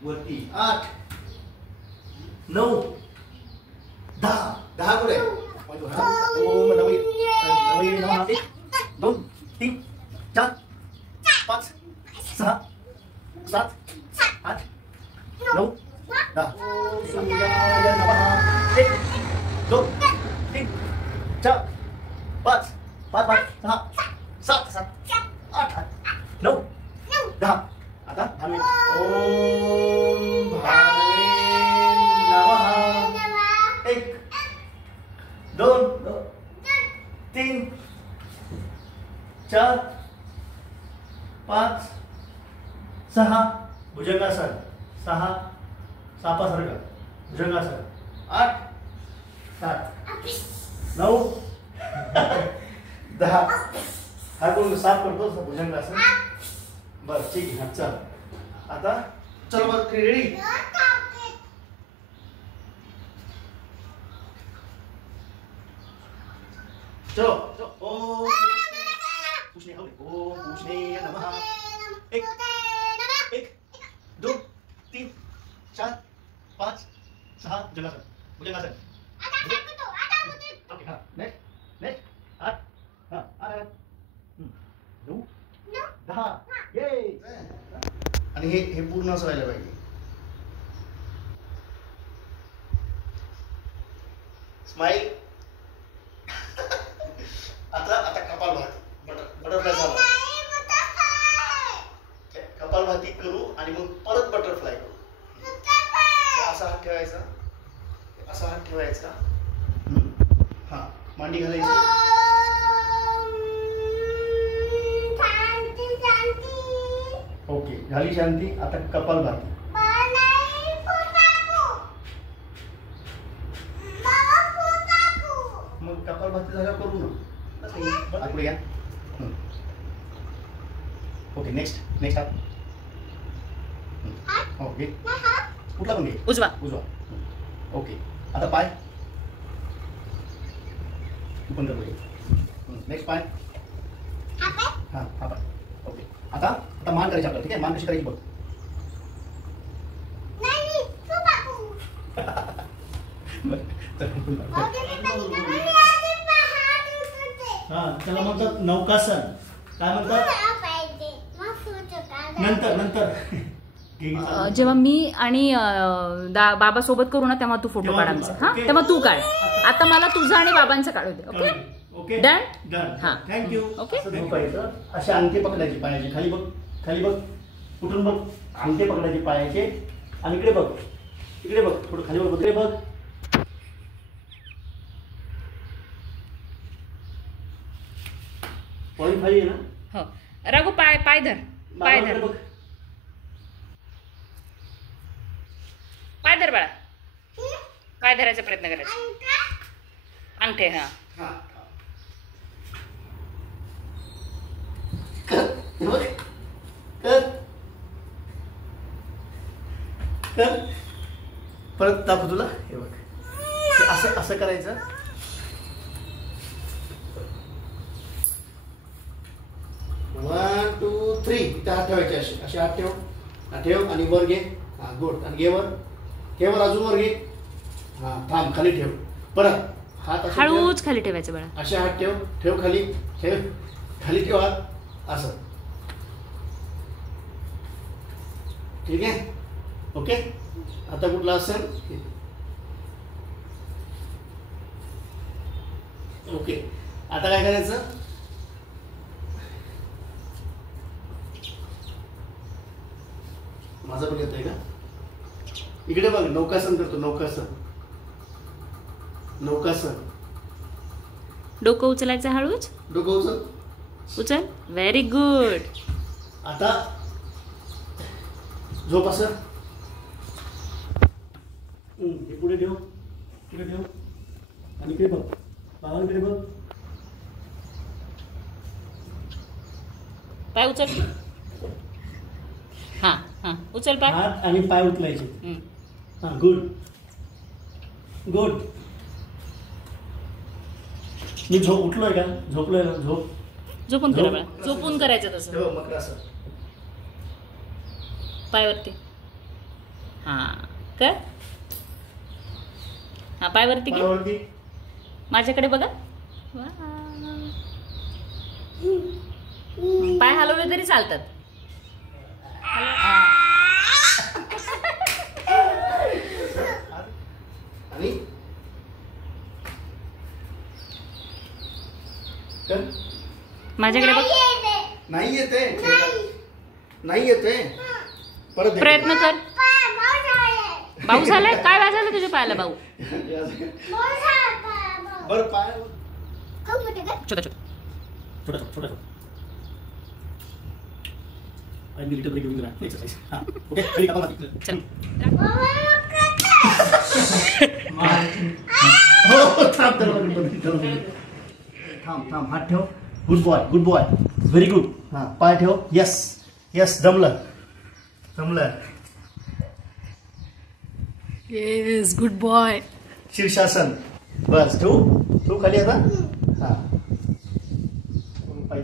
वरती 8 9 10 10 कुठे आहे? ओम नमः नमः 1 2 3 4 5 6 7 8 9 10 सूर्याय नमः 1 2 3 4 5 5 6 7 7 8 9 10 आता आम्ही ओम भावे नमः 1 2 3 4 5 6 भुजंगासन 6 सापासारखा भुजंगासन 8 7 9 10 हा कोण साफ करतो भुजंगासन बरं ठीक आहे चल आता चल बरं रेडी चलो ओम पूछने नमः 1 2 3 4 5 6 भुजंगासन ओके हां नेक्स्ट 8 हां 8 9 10 ये आणि हे पूर्ण असं व्हायला पाहिजे स्माइल आता कपालभाती बटरफ्लाय झाला कपालभाती करू आणि मग परत बटरफ्लाय करू असा हात ठेवायचा हा मांडी घालायची ओके झाली शांती आता कपालभाती मग कपालभाती जागा करू ना पुढे घ्या ओके नेक्स्ट हात ओके कुठला पण घे उजवा ओके आता पाय पण कर नेक्स्ट पाय हा पाय ओके आता मान करायची आपल्याला ठीक आहे मान कशी करायची बघ हा त्याला म्हणतात नौकासन काय म्हणतात नंतर जेव्हा मी आणि बाबा सोबत करू ना तेव्हा तू फोटो काढ आमचा हा तेव्हा तू काढ आता मला तुझा आणि बाबांचा काढू दे ओके ओके डन हा थँक्यू ओके असे अंगठे पकडायचे पायाचे खाली बघ कुठून बघ अंगठे पकडायचे पायाचे आणि इकडे बघ थोडं खाली बघ इकडे बघ पॉइंट खाली आहे ना हो राघू पाय धर पाय धर बाळा पाय धरायचा प्रयत्न करायचा अंगठे हा परत दाखव तुला हे बघ असं करायचं 1 2 3 इथे हात ठेवायचे असे हात ठेव आणि वर घे हा गुड आणि घे वर अजून वर घे हा थांब खाली ठेव परत हात हळूच खाली ठेवायचं बाळा असे हात ठेव खाली ठेव हात असं ठीक आहे ओके आता कुठला असेल ओके आता काय करायचं माझं पण येत आहे का इकडे बघ नौकासन करतो नौकासन डोकं उचलायचं हळूच डोकं उचल व्हेरी गुड आता झोप असं हे पुढे ठेव आणि इकडे बघ बाबांकडे बघ पाय उचल हा उचल पाय हात आणि पाय उचलायचे हा गुड मी उठलोय का झोपलोय ना झोपून करा बाळा झोपून करायचं तसं मग असं पायवरती हा कर. हा पाय वरती घे. वरती. माझ्याकडे बघा. पाय हलवले तरी चालतात. आणि कर. माझ्याकडे बघ. नाही येते. नाही येते. परत दे. प्रयत्न कर. भाऊ झालाय. काय वाजवलं तुझ्या पायाला भाऊ? बरं पाय छोटा छोटा. छोटा छोटा. I need to bring you in exercise. हाँ, okay. Ready? Come on. चल. हो थांब थांब हात ठेव. Good boy very good. हां पाय ठेव. यस जमलं. Yes good boy. शीर्षासन. बस ठेवू खाली आता. हां पाय